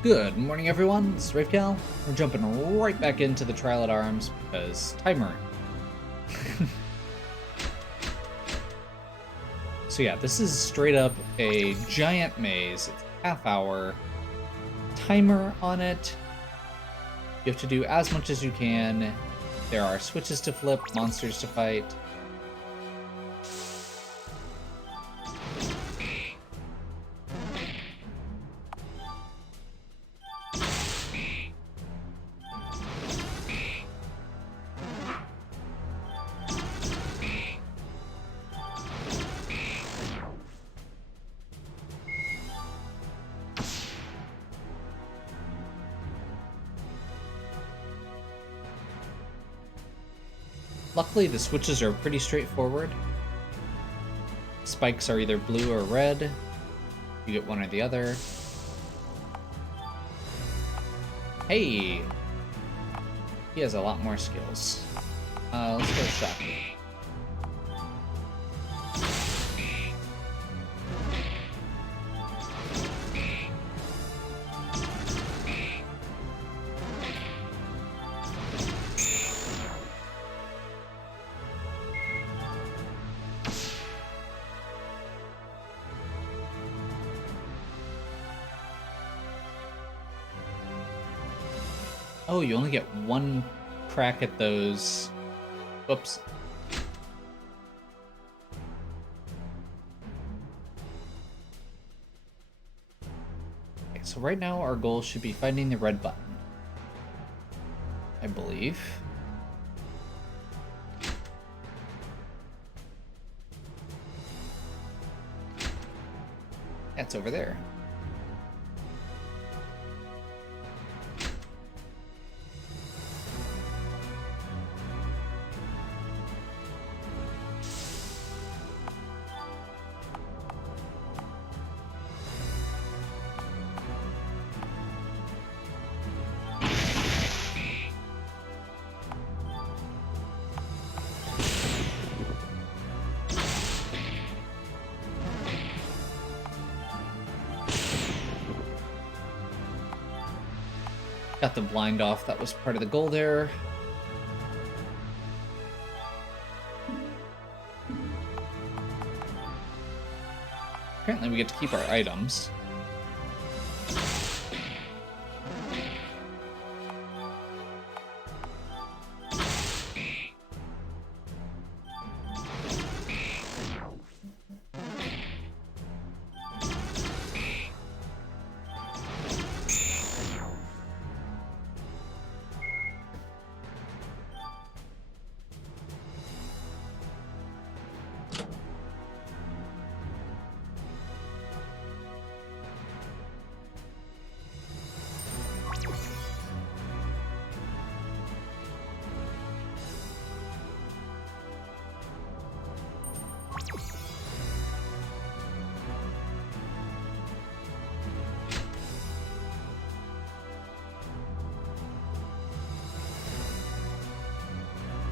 Good morning, everyone. This is Ravecal. We're jumping right back into the Trial at Arms because timer. So yeah, this is straight up a giant maze. It's a half-hour timer on it. You have to do as much as you can. There are switches to flip, monsters to fight. Luckily, the switches are pretty straightforward. Spikes are either blue or red. You get one or the other. Hey! He has a lot more skills. Let's go Shocky. Oh, you only get one crack at those. Whoops. Okay, so right now our goal should be finding the red button, I believe. That's over there. Got the blind off, that was part of the goal there. Apparently we get to keep our items.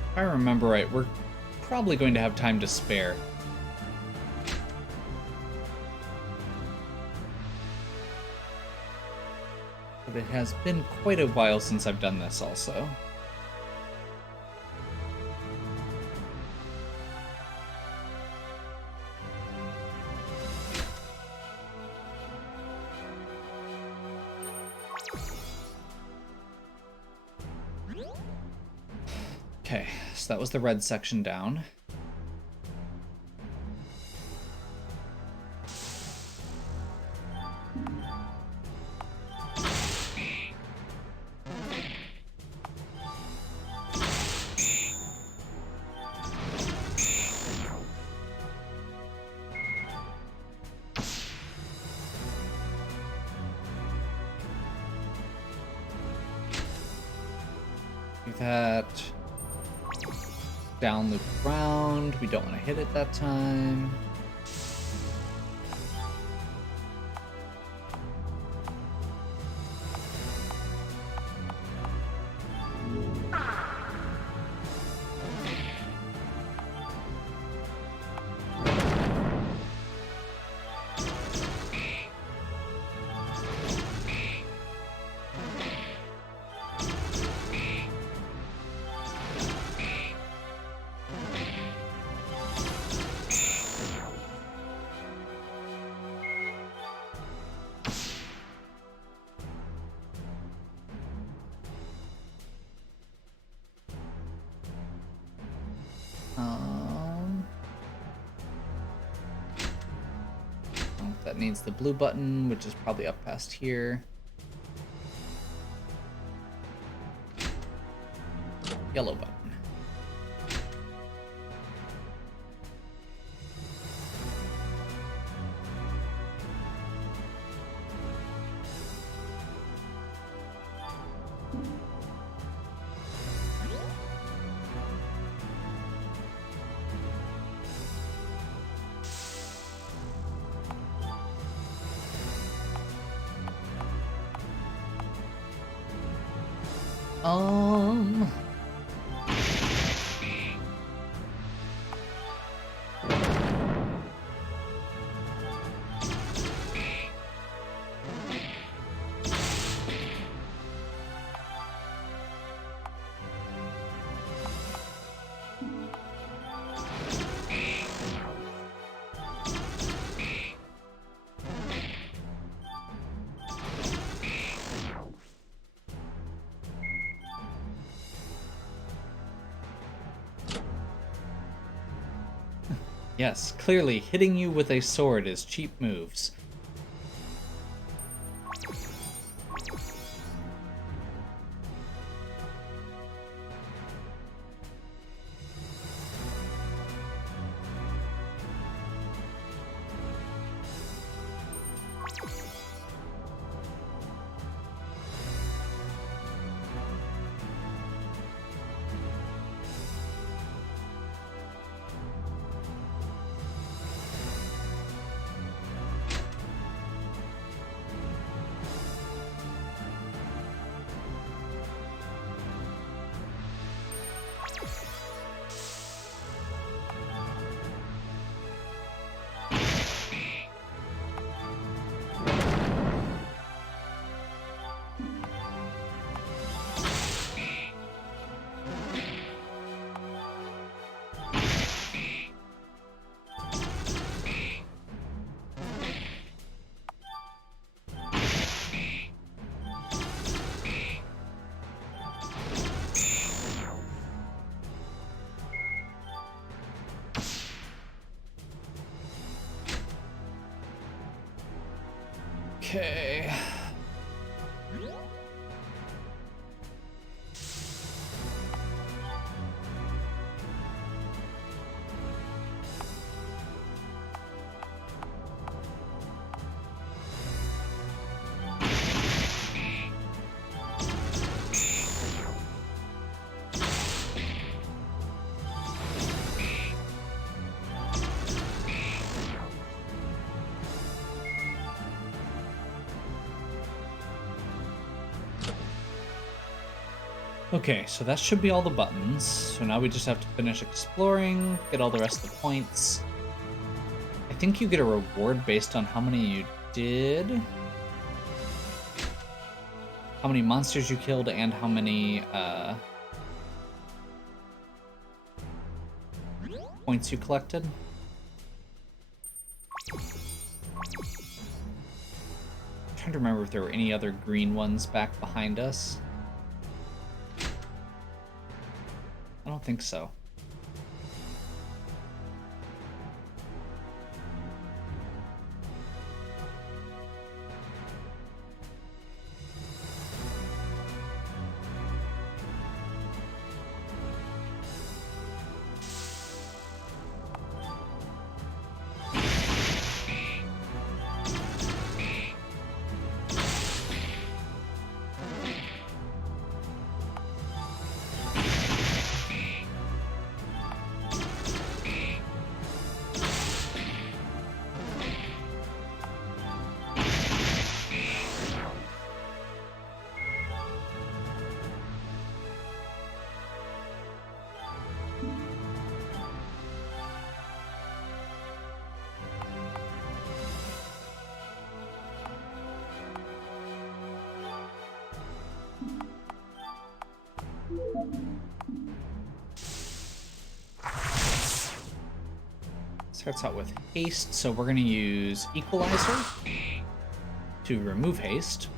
If I remember right, we're probably going to have time to spare. But it has been quite a while since I've done this also. Okay, so that was the red section down. Do that. Down loop around. We don't want to hit it that time. needs the blue button, which is probably up past here. Yellow button. Um... Yes, clearly hitting you with a sword is cheap moves. Okay. Okay, so that should be all the buttons. So now we just have to finish exploring, get all the rest of the points. I think you get a reward based on how many you did, how many monsters you killed, and how many points you collected. I'm trying to remember if there were any other green ones back behind us. I don't think so. Starts out with haste, so we're going to use Equalizer to remove haste.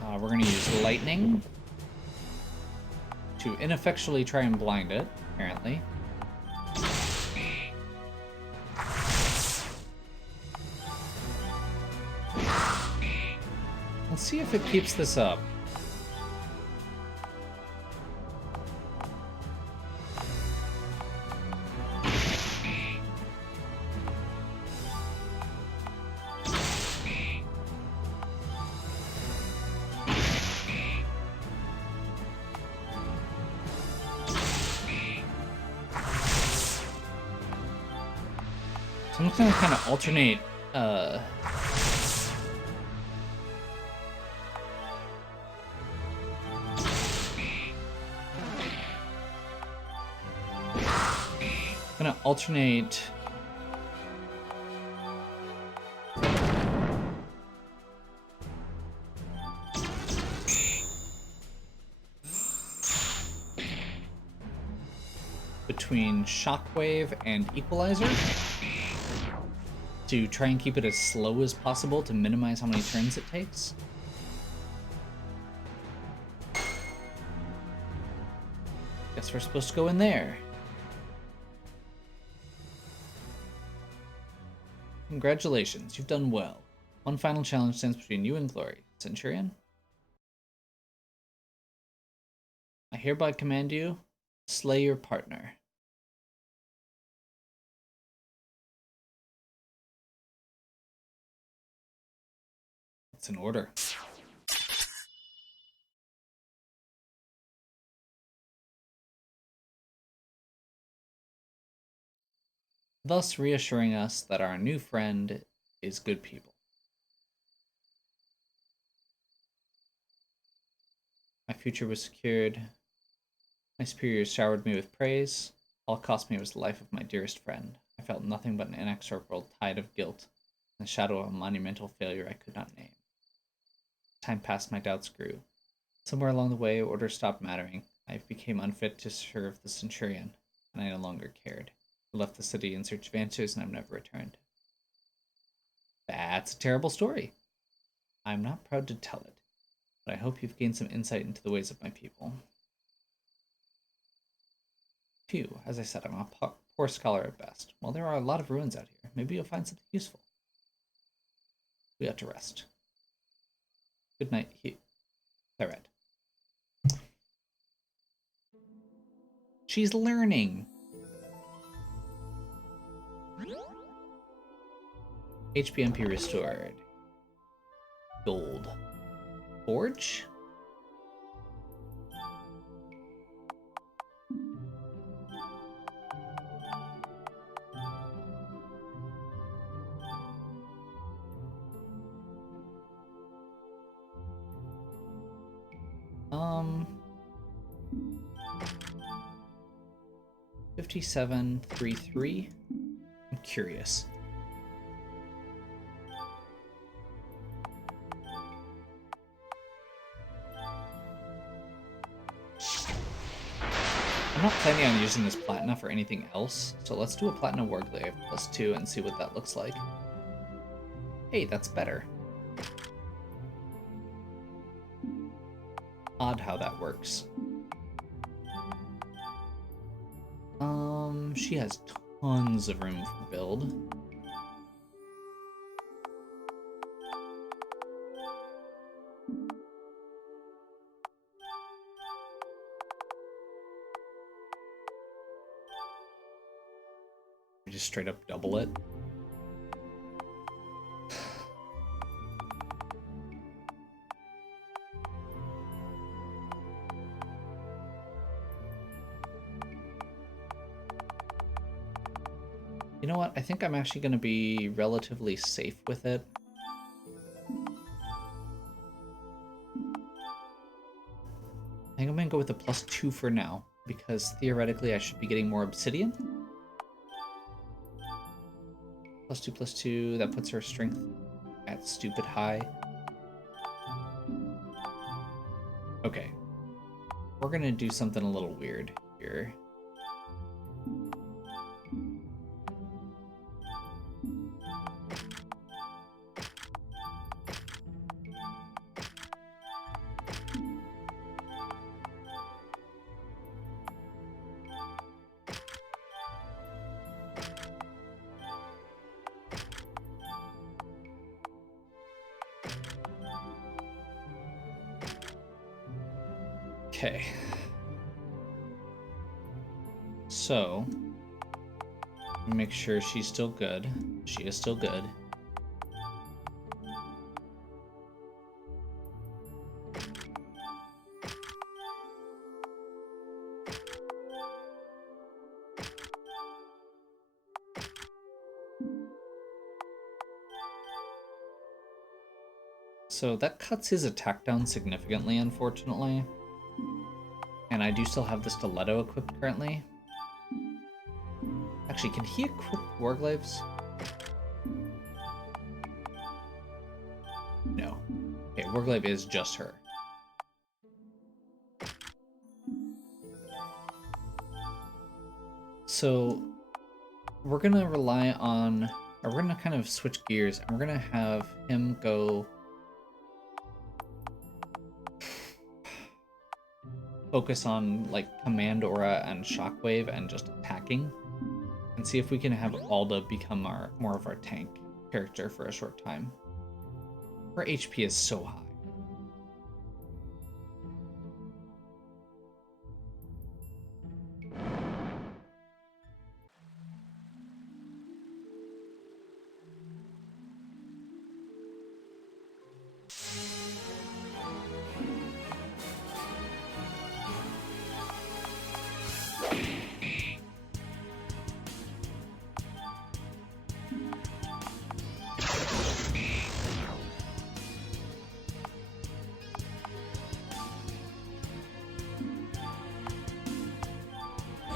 We're going to use Lightning to ineffectually try and blind it, apparently. Let's see if it keeps this up. I'm just gonna kind of alternate, between Shockwave and Equalizer to try and keep it as slow as possible to minimize how many turns it takes. Guess we're supposed to go in there. Congratulations, you've done well. One final challenge stands between you and glory. Centurion? I hereby command you, slay your partner. It's an order. Thus reassuring us that our new friend is good people. My future was secured. My superiors showered me with praise. All it cost me was the life of my dearest friend. I felt nothing but an inexorable tide of guilt, in the shadow of a monumental failure I could not name. Time passed, my doubts grew. Somewhere along the way, orders stopped mattering. I became unfit to serve the Centurion, and I no longer cared. I left the city in search of answers, and I've never returned. That's a terrible story. I'm not proud to tell it, but I hope you've gained some insight into the ways of my people. Phew, as I said, I'm a poor scholar at best. Well, there are a lot of ruins out here. Maybe you'll find something useful. We ought to rest. Good night, Claret. She's learning. HPMP restored. Gold. Forge? Um, 5733. I'm curious. I'm not planning on using this platina for anything else, so let's do a platina warglaive +2 and see what that looks like. Hey, that's better. Odd how that works. She has tons of room for build. We just straight up double it. You know what? I think I'm actually going to be relatively safe with it. I think I'm going to go with the +2 for now, because theoretically I should be getting more obsidian. +2/+2, that puts her strength at stupid high. Okay. We're going to do something a little weird here. Okay. So, make sure she's still good. She is still good. So that cuts his attack down significantly, unfortunately. And I do still have the stiletto equipped currently. Actually, can he equip Warglaves? No. Okay, Warglaive is just her. So we're gonna rely on, or we're gonna kind of switch gears, and we're gonna have him go focus on like Command Aura and Shockwave and just attacking, and see if we can have Alda become more of our tank character for a short time. Her HP is so high.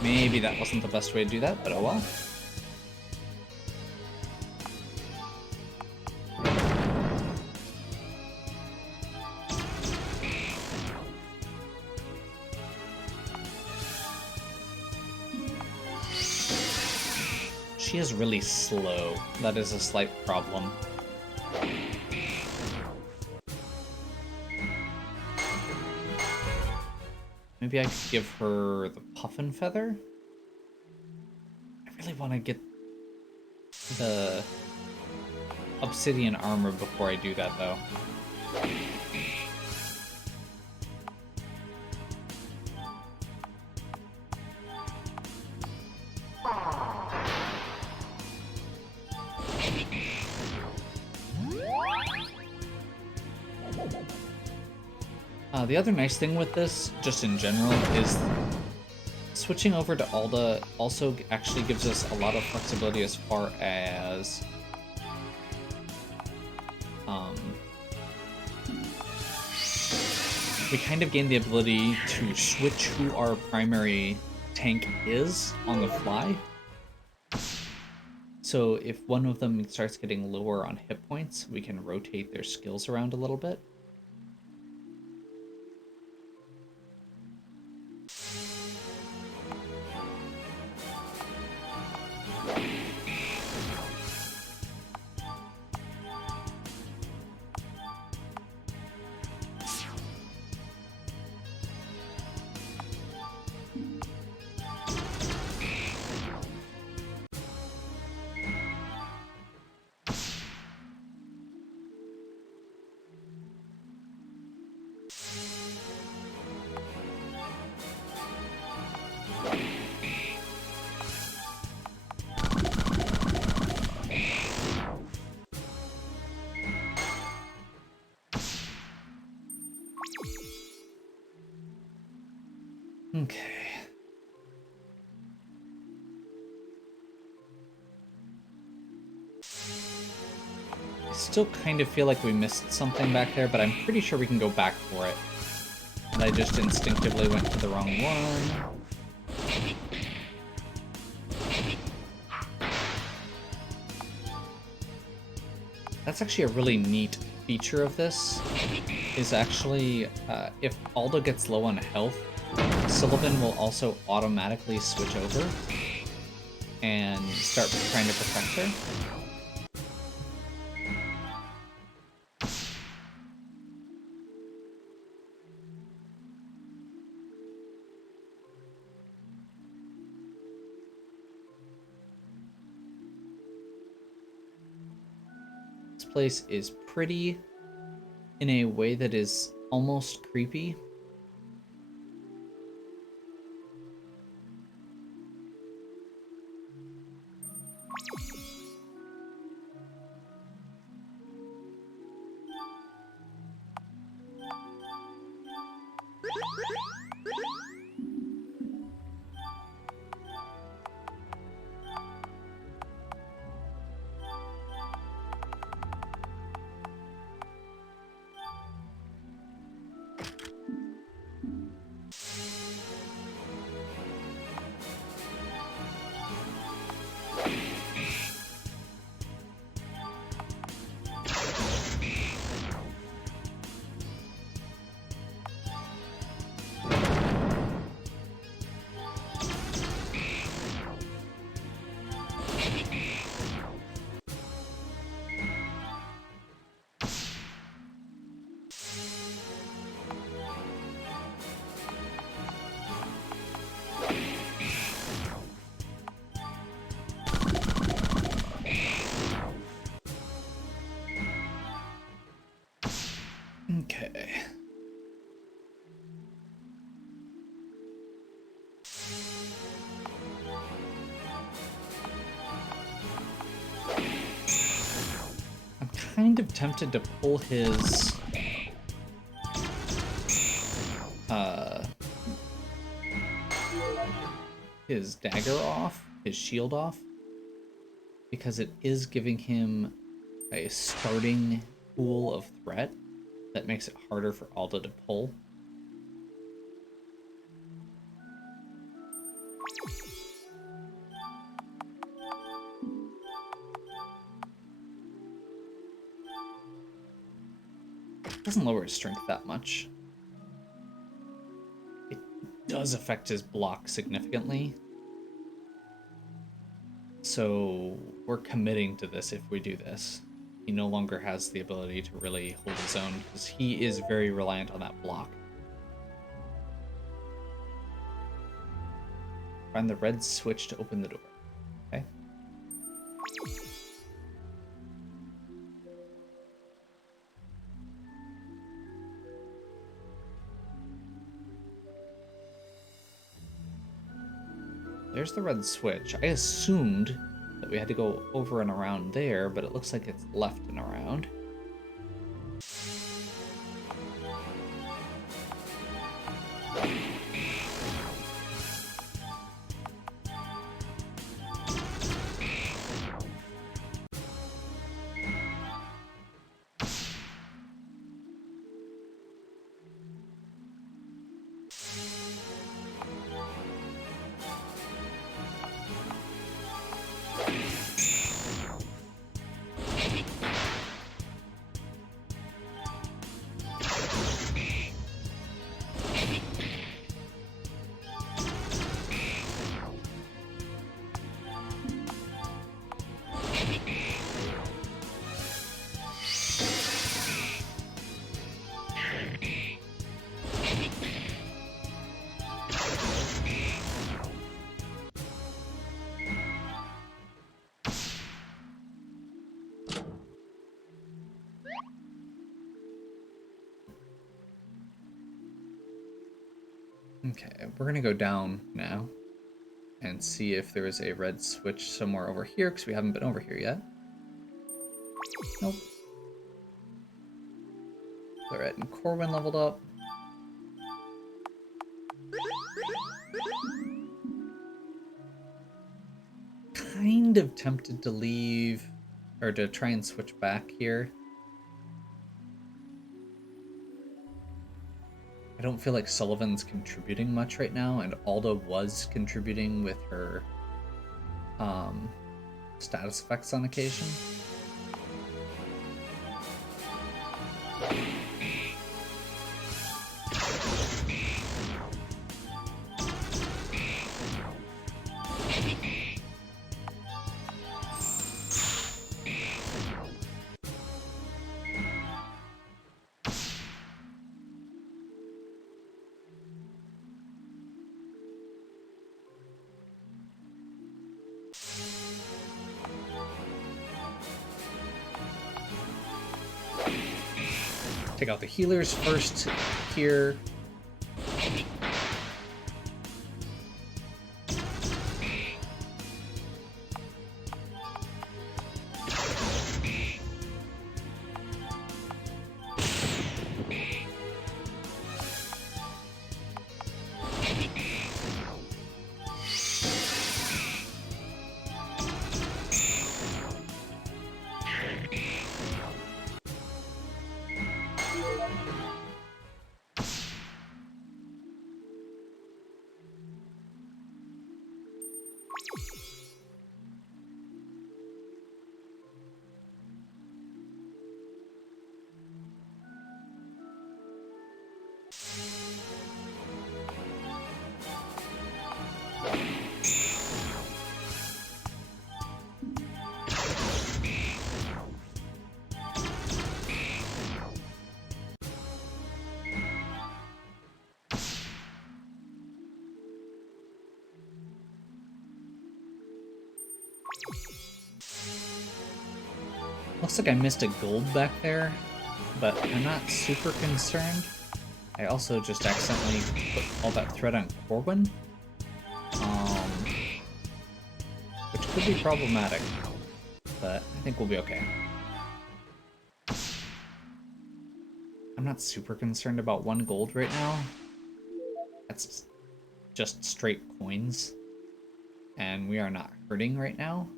Maybe that wasn't the best way to do that, but oh well. She is really slow. That is a slight problem. Maybe I could give her the Puffin Feather? I really want to get the Obsidian Armor before I do that, though. The other nice thing with this, just in general, is switching over to Alda also actually gives us a lot of flexibility as far as we kind of gain the ability to switch who our primary tank is on the fly. So if one of them starts getting lower on hit points, we can rotate their skills around a little bit. Okay. I still kind of feel like we missed something back there, but I'm pretty sure we can go back for it. And I just instinctively went to the wrong one. That's actually a really neat feature of this, is actually if Alda gets low on health, Sylvan will also automatically switch over and start trying to protect her. This place is pretty in a way that is almost creepy. Okay. I'm kind of tempted to pull his dagger off, his shield off, because it is giving him a starting pool of threat that makes it harder for Alda to pull. It doesn't lower his strength that much. It does affect his block significantly. So we're committing to this if we do this. He no longer has the ability to really hold his own because he is very reliant on that block. Find the red switch to open the door. Okay. There's the red switch. I assumed that we had to go over and around there, but it looks like it's left and around. Okay, we're gonna go down now and see if there is a red switch somewhere over here, because we haven't been over here yet. Nope. Alright, and Corwin leveled up. Kind of tempted to leave, or to try and switch back here. I don't feel like Sullivan's contributing much right now, and Alda was contributing with her status effects on occasion. Take out the healers first here. Looks like I missed a gold back there, but I'm not super concerned. I also just accidentally put all that thread on Corwin, which could be problematic, but I think we'll be okay. I'm not super concerned about 1 gold right now. That's just straight coins, and we are not hurting right now.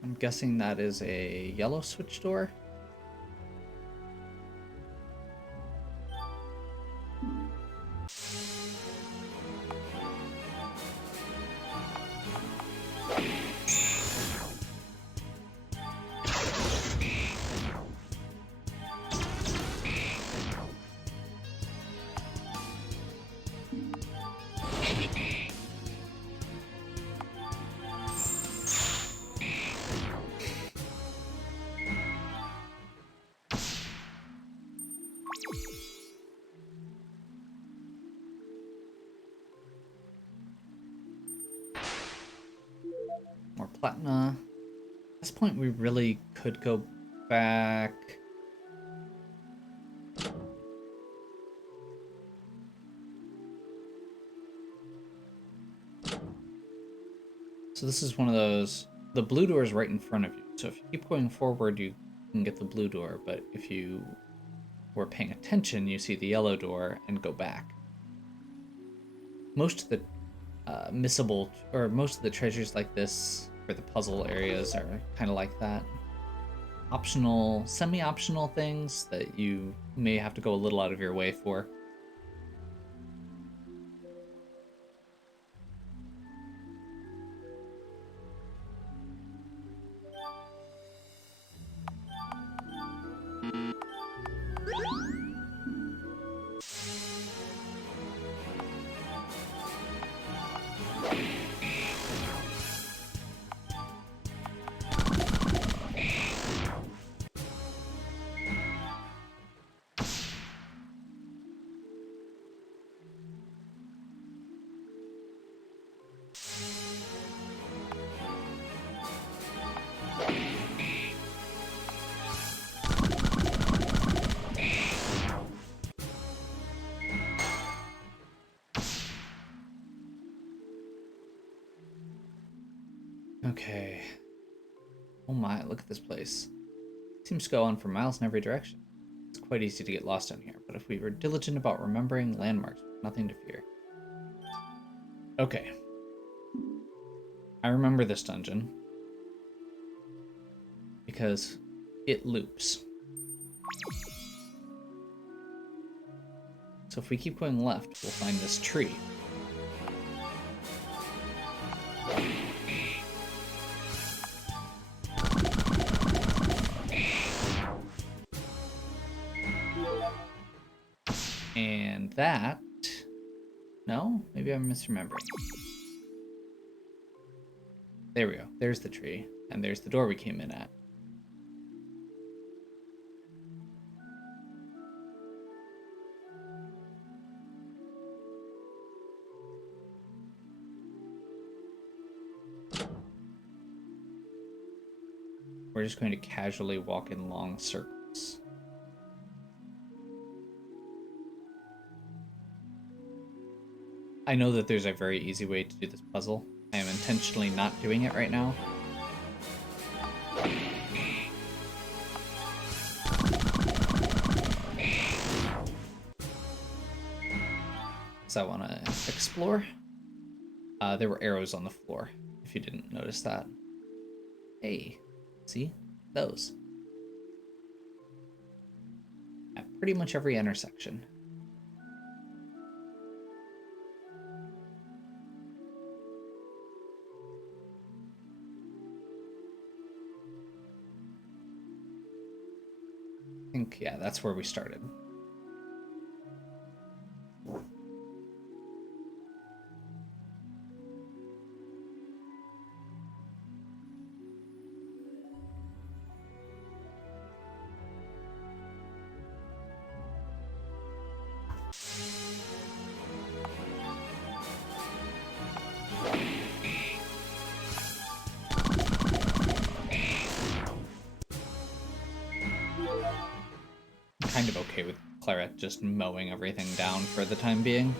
I'm guessing that is a yellow switch door. More platina. At this point, we really could go back. So this is one of those, the blue door is right in front of you. So if you keep going forward, you can get the blue door. But if you were paying attention, you see the yellow door and go back. Most of the missable, or most of the treasures like this for the puzzle areas are kind of like that. Optional, semi-optional things that you may have to go a little out of your way for. Okay. Oh my, look at this place. Seems to go on for miles in every direction. It's quite easy to get lost down here, but if we were diligent about remembering landmarks, nothing to fear. Okay. I remember this dungeon because it loops. So if we keep going left, we'll find this tree. And that... No? Maybe I'm misremembering. There we go. There's the tree. And there's the door we came in at. We're just going to casually walk in long circles. I know that there's a very easy way to do this puzzle. I am intentionally not doing it right now. So I want to explore. There were arrows on the floor, if you didn't notice that. Hey, see? Those. At pretty much every intersection. I think, yeah, that's where we started. okay with Claret just mowing everything down for the time being.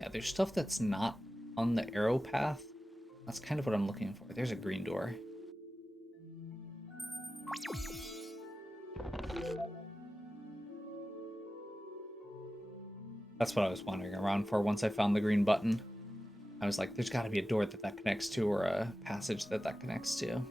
Yeah, there's stuff that's not on the arrow path. That's kind of what I'm looking for. There's a green door. That's what I was wandering around for once I found the green button. I was like, there's got to be a door that connects to, or a passage that connects to.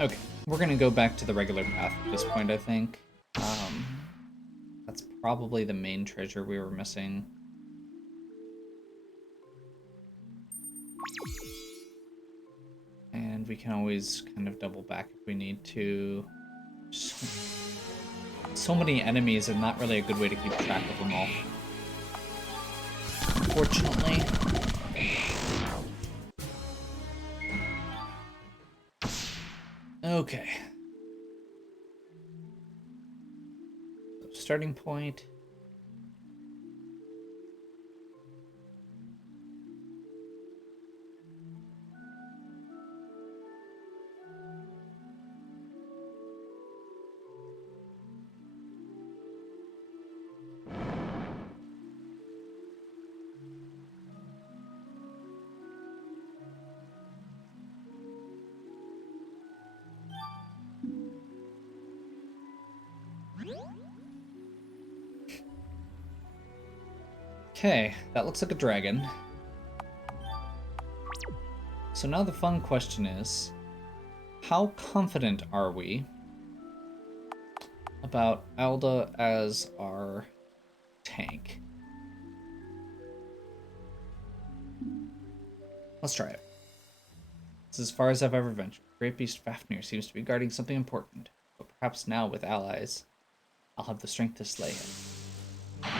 Okay, we're gonna go back to the regular path at this point, I think. That's probably the main treasure we were missing. And we can always kind of double back if we need to. So many enemies and not really a good way to keep track of them all. Unfortunately. Okay. Starting point. Okay, that looks like a dragon. So now the fun question is, how confident are we about Alda as our tank? Let's try it. This is as far as I've ever ventured. Great Beast Fafnir seems to be guarding something important, but perhaps now with allies, I'll have the strength to slay him.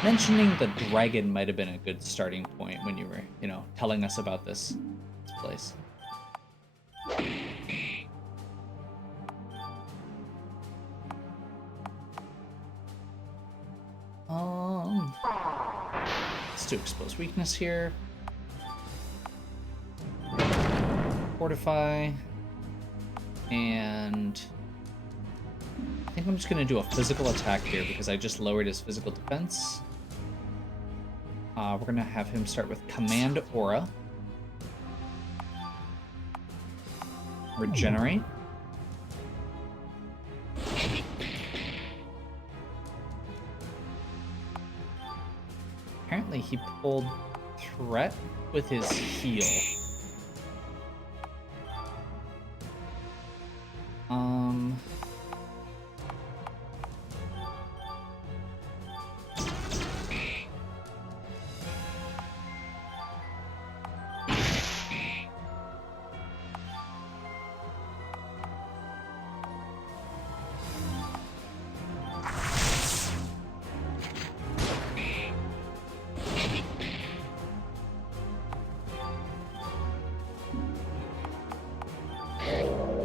Mentioning the dragon might have been a good starting point when you were, telling us about this place. Let's do expose weakness here. Fortify. And I think I'm just going to do a physical attack here because I just lowered his physical defense. We're going to have him start with Command Aura. Regenerate. Apparently he pulled Threat with his heal.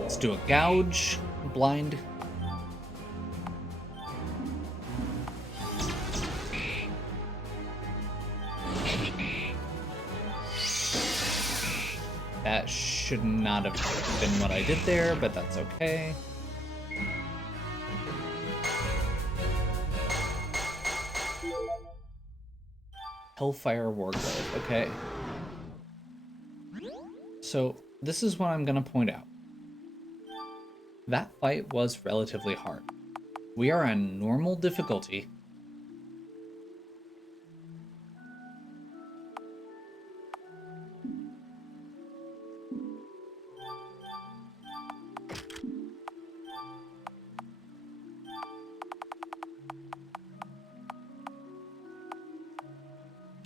Let's do a gouge, blind. That should not have been what I did there, but that's okay. Hellfire Warglaive, okay. So this is what I'm going to point out. That fight was relatively hard. We are on normal difficulty,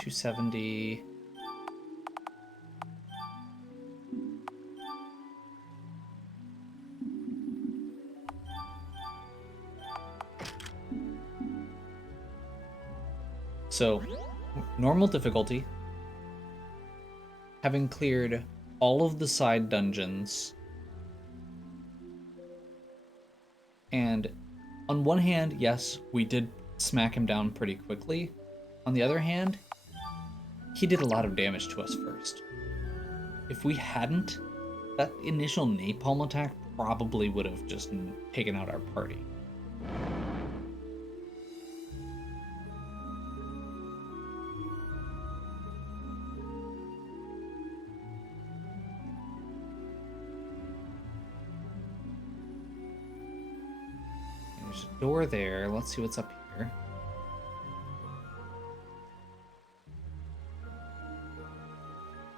270. So, normal difficulty. Having cleared all of the side dungeons. And on one hand, yes, we did smack him down pretty quickly. On the other hand, he did a lot of damage to us first. If we hadn't, that initial napalm attack probably would have just taken out our party. There's a door there. Let's see what's up here.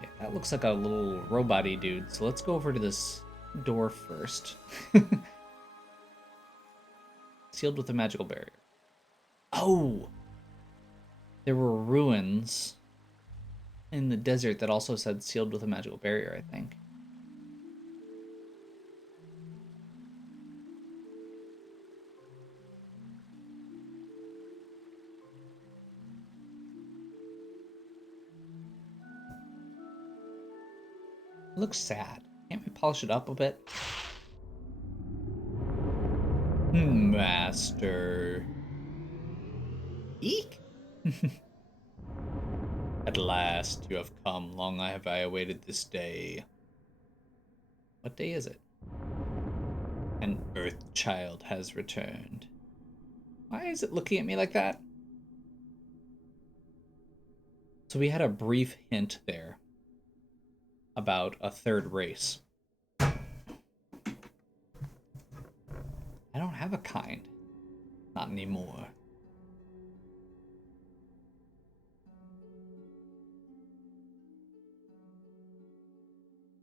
Yeah, that looks like a little robot-y dude, so let's go over to this door first. Sealed with a magical barrier. Oh! There were ruins in the desert that also said sealed with a magical barrier, I think. It looks sad. Can't we polish it up a bit? Master. Eek! At last you have come. Long have I awaited this day. What day is it? An Earth child has returned. Why is it looking at me like that? So we had a brief hint there about a third race. I don't have a kind. Not anymore.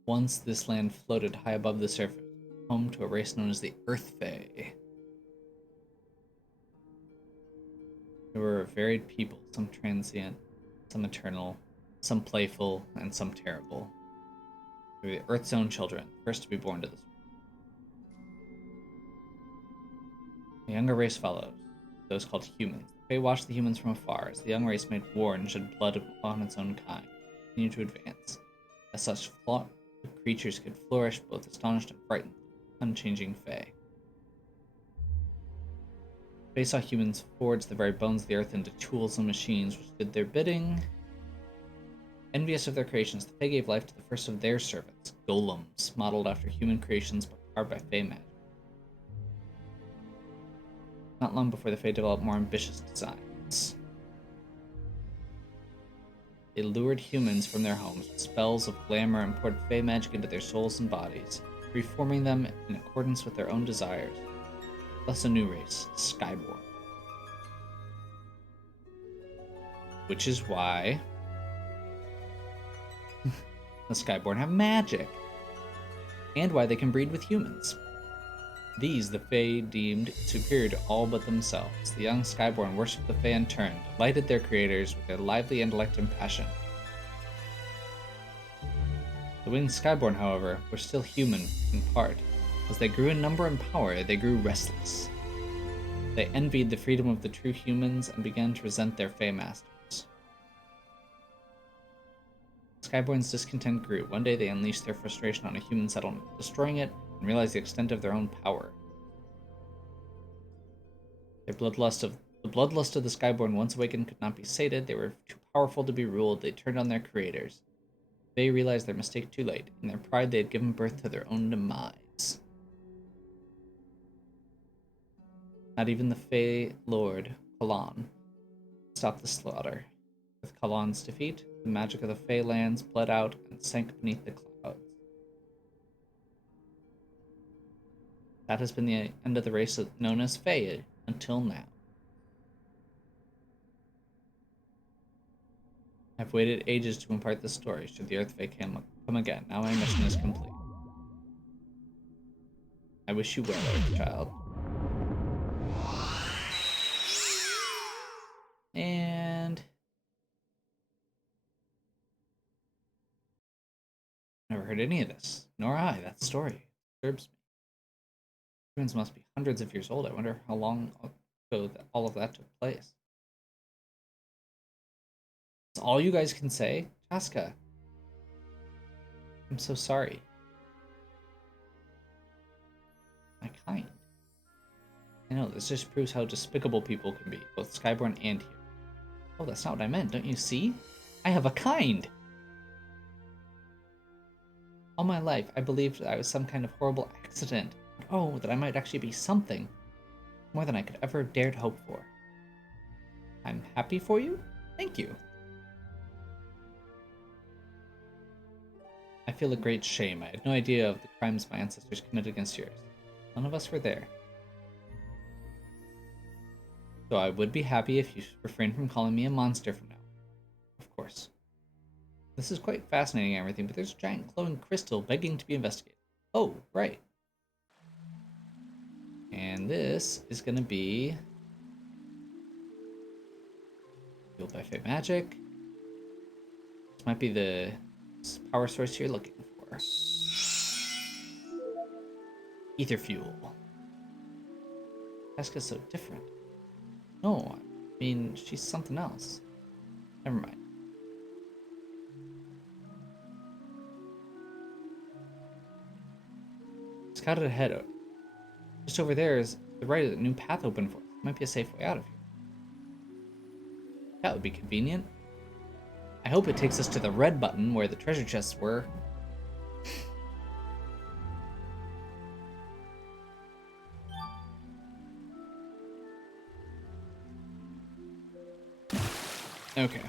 Once this land floated high above the surface, home to a race known as the Earth Fae. There were varied people, some transient, some eternal, some playful, and some terrible. They were the Earth's own children, first to be born to this world. A younger race followed, those called humans. They watched the humans from afar as the young race made war and shed blood upon its own kind, continued to advance. As such, flawed creatures could flourish, both astonished and frightened, unchanging Fae. Fae saw humans forge the very bones of the earth into tools and machines which did their bidding. Envious of their creations, the Fae gave life to the first of their servants, golems, modeled after human creations but powered by Fae magic. Not long before the Fae developed more ambitious designs. They lured humans from their homes with spells of glamour and poured Fae magic into their souls and bodies, reforming them in accordance with their own desires. Thus a new race, Skyborn. Which is why the Skyborn have magic, and why they can breed with humans. These the Fae deemed superior to all but themselves. The young Skyborn worshipped the Fae in turn, delighted their creators with their lively intellect and passion. The winged Skyborn, however, were still human in part. As they grew in number and power, they grew restless. They envied the freedom of the true humans and began to resent their Fae masters. Skyborn's discontent grew. One day they unleashed their frustration on a human settlement, destroying it and realized the extent of their own power. The bloodlust of the Skyborn, once awakened, could not be sated. They were too powerful to be ruled. They turned on their creators. They realized their mistake too late. In their pride, they had given birth to their own demise. Not even the Fae Lord, Kalan, stopped the slaughter. With Kalan's defeat, the magic of the Fae lands bled out and sank beneath the clouds. That has been the end of the race known as Fae until now. I've waited ages to impart this story. Should the Earth Fae come again, now my mission is complete. I wish you well, Earth Child. And heard any of this. Nor I. That story disturbs me. Humans must be hundreds of years old. I wonder how long ago all of that took place. That's all you guys can say? Chaska, I'm so sorry. My kind. I know, this just proves how despicable people can be, both Skyborn and here. Oh, that's not what I meant. Don't you see? I have a kind! All my life, I believed that I was some kind of horrible accident. But oh, that I might actually be something. More than I could ever dare to hope for. I'm happy for you? Thank you. I feel a great shame. I had no idea of the crimes my ancestors committed against yours. None of us were there. So I would be happy if you refrained from calling me a monster from now. Of course. This is quite fascinating and everything, but there's a giant glowing crystal begging to be investigated. Oh, right. And this is going to be fueled by fate magic. This might be the power source you're looking for. Ether fuel. Casca's so different. No, I mean, she's something else. Never mind. Scouted ahead. Just over there is the right of the new path open for us. Might be a safe way out of here. That would be convenient. I hope it takes us to the red button where the treasure chests were. Okay.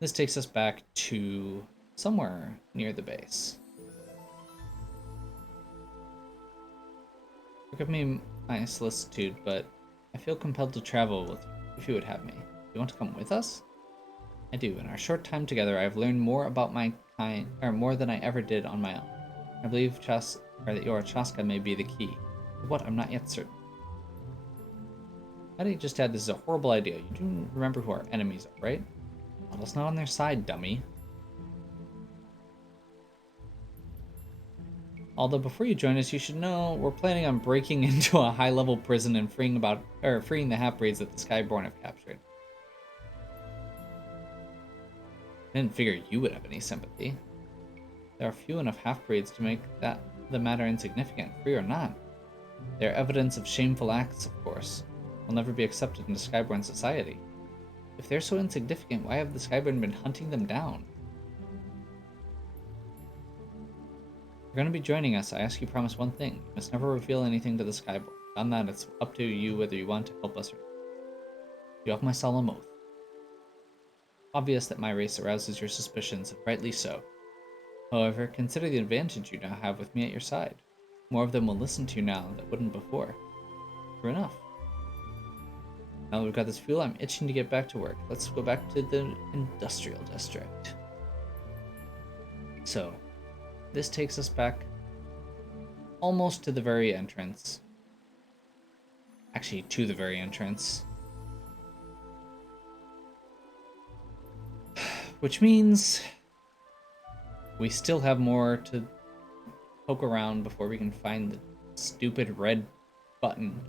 This takes us back to somewhere near the base. Forgive me my solicitude, but I feel compelled to travel with you if you would have me. You want to come with us? I do. In our short time together, I have learned more about my kind, or more than I ever did on my own. I believe that your Chaska may be the key. But what? I'm not yet certain. How do you just add this is a horrible idea? You do remember who our enemies are, right? Well, it's not on their side, dummy. Although before you join us, you should know we're planning on breaking into a high-level prison and freeing the half-breeds that the Skyborn have captured. I didn't figure you would have any sympathy. There are few enough half-breeds to make the matter insignificant, free or not. They are evidence of shameful acts, of course. Will never be accepted into Skyborn society. If they're so insignificant, why have the Skyborn been hunting them down? You're going to be joining us. I ask you promise one thing. You must never reveal anything to the Skyborn. Beyond that, it's up to you whether you want to help us or not. You have my solemn oath. Obvious that my race arouses your suspicions, and rightly so. However, consider the advantage you now have with me at your side. More of them will listen to you now that wouldn't before. True enough. Now that we've got this fuel, I'm itching to get back to work. Let's go back to the industrial district. So, this takes us back almost to the very entrance. Actually, to the very entrance. Which means we still have more to poke around before we can find the stupid red button.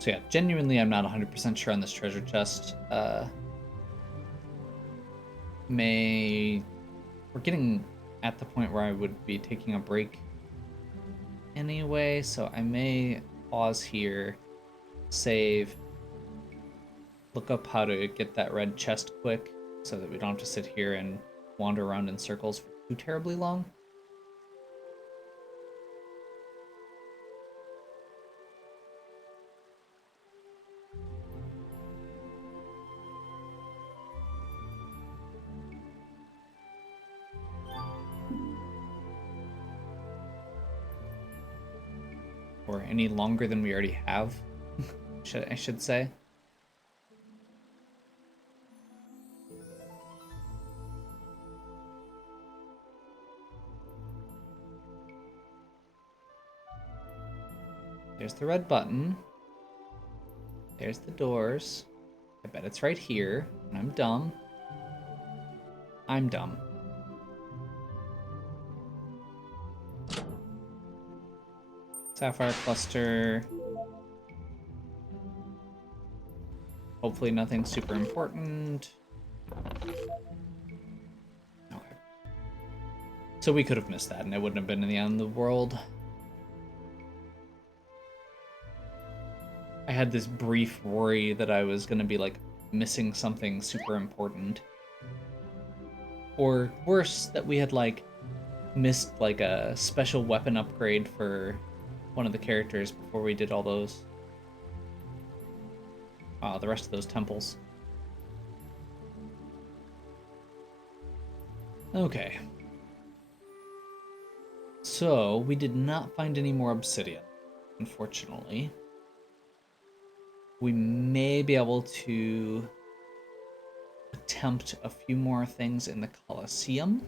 So yeah, genuinely I'm not 100% sure on this treasure chest. We're getting at the point where I would be taking a break anyway, so I may pause here, save, look up how to get that red chest quick so that we don't have to sit here and wander around in circles for too terribly long. or any longer than we already have, I should say. There's the red button. There's the doors. I bet it's right here, and I'm dumb. I'm dumb. Sapphire cluster. Hopefully nothing super important. Okay. So we could have missed that, and it wouldn't have been in the end of the world. I had this brief worry that I was going to be, like, missing something super important. Or worse, that we had, like, missed, like, a special weapon upgrade for one of the characters before we did all those. The rest of those temples. Okay. So, we did not find any more obsidian, unfortunately. We may be able to attempt a few more things in the Colosseum.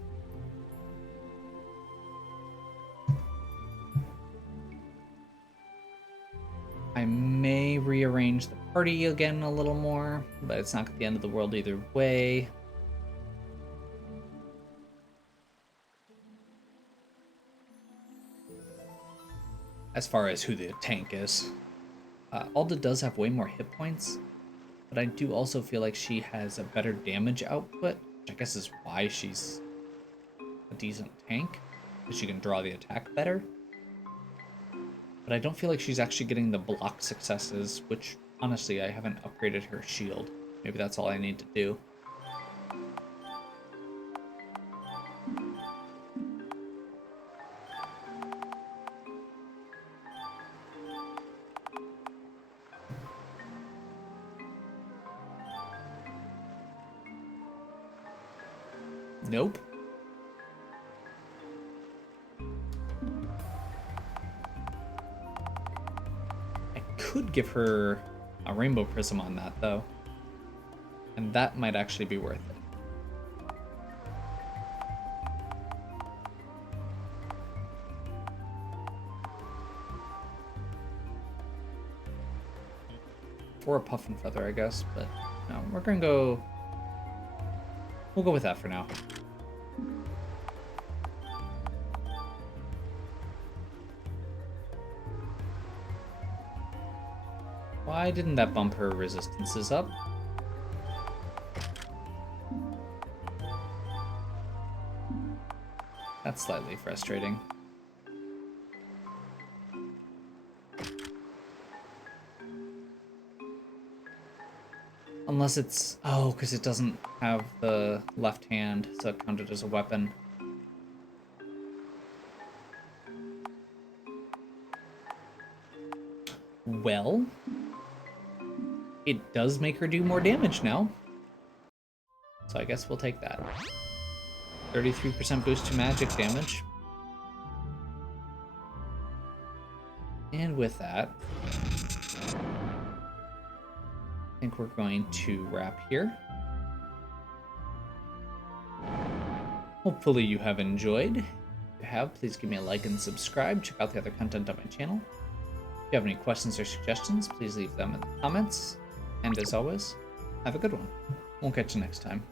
I may rearrange the party again a little more, but it's not the end of the world either way. As far as who the tank is. Alda does have way more hit points, but I do also feel like she has a better damage output, which I guess is why she's a decent tank, because she can draw the attack better. But I don't feel like she's actually getting the block successes, which, honestly, I haven't upgraded her shield. Maybe that's all I need to do. Nope. I could give her a rainbow prism on that, though. And that might actually be worth it. Or a puff and feather, I guess, but no, we're gonna go... We'll go with that for now. Why didn't that bump her resistances up? That's slightly frustrating. Unless it's... Oh, because it doesn't have the left hand, so it counted as a weapon. Well... It does make her do more damage now. So I guess we'll take that. 33% boost to magic damage. And with that, I think we're going to wrap here. Hopefully you have enjoyed. If you have, please give me a like and subscribe. Check out the other content on my channel. If you have any questions or suggestions, please leave them in the comments. And as always, have a good one. We'll catch you next time.